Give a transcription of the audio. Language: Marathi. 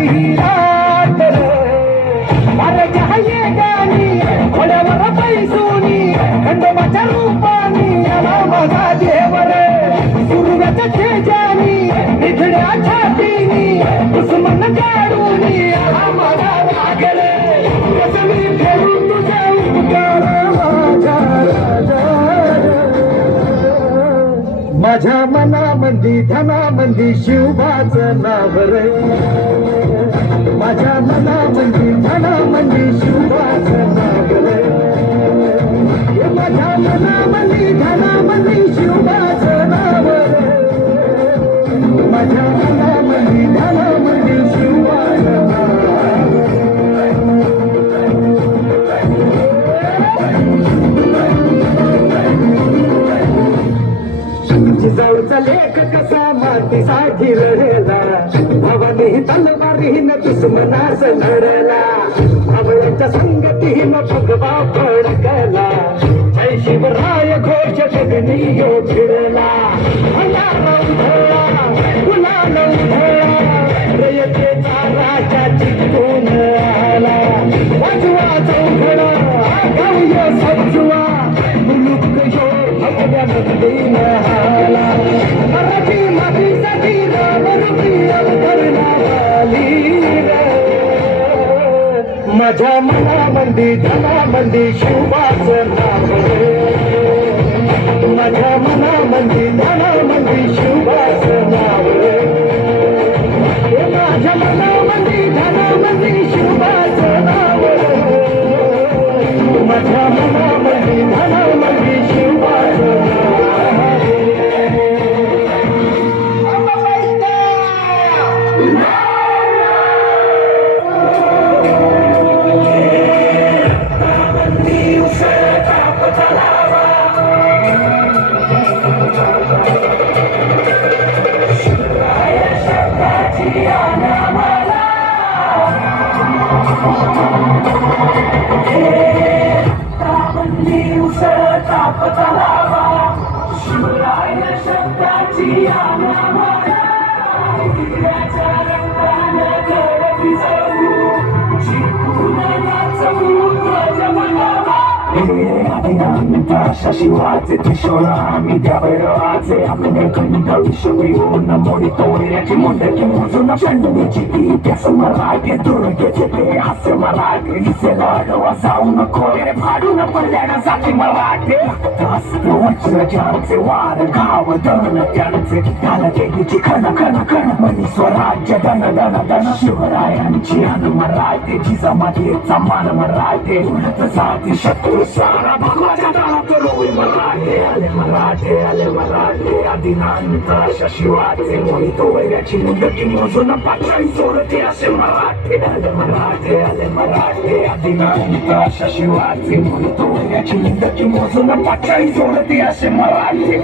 ही रात अरे जहाये गाणी खोड्यावर पैसोनी खंडोबाच्या रूपानी आला माझा देवर सुरव्याच्या तेजानी निधड्या छातीनी दुश्मन काढूनी आला माझा लागल कसली फेरू तुझ्या उपकार माझ्या मनामंदी धनामंदी शिवबाचं नाव रे माझ्या मनामंदी धनामंदी शिवबाचं नाव रे माझ्या मनामंदी धनामंदी शिवबाचं नाव रे माझ्या मनामंदी धनामंदी शिवबाचं नाव जिजाऊचा लेख कसा मातीसाठी रडला भावाने तलवारीनं दुश्मनास लढला भावळ्यांच्या संगतीनं भगवा फडकला जय शिवराय घोष जगनी यो फिरला गुलाल उधळला रयतेचा राजा चिकून आला वाजवा चौघडा गाऊया सज्जुआ मुलुक यो भगव्या नदीन हाला मराठी मातीसाठी रामरूपी अवतरला आली रे माझ्या मनामंदी धनामंदी शिवबाचं नाव रे माझ्या मनामंदी धनामंदी शिवबाचं नाव रे माझ्या मनामंदी धनामंदी शिवबाचं नाव रे माझ्या मनामंदी धनामंदी शिवबाचं शिवराय शब्दाची आनामाला हिरव्याच्या रंगानं घर भिजवू जिंकून नाचवू ध्वजमनाला शिवाचे त्रिशूळ आम्ही त्या भैरवाचे आपले खंड विश्वविऊन मोडी तोड्याची मुंडकी मोजून चंडीची ती त्यास मराठे दुर्गेचे ते हास्य मराठे दिसेल अडवा जाऊ नको रे फाडून पडल्यानं जाते मराठे वज्रजांचे वार गाव दन त्यांचे त्याला देवीची खण खण खण मनी स्वराज्य दन दन दन शिवरायांची अन मराठे जिजामातीचा मान मराठे उडत जाती शत्रू सारा भगवाच्या दारात रोवी मराठे आले मराठे आदिनांत अशा शिवाचे मोही तो वैऱ्याची मुंडकी मोजून पात्राई सोडते असे मराठे आले मराठे आदिनांत अशा शिवाचे मोही तो वैऱ्याची मुंडकी मोजून पात्राई सोडते असे मराठे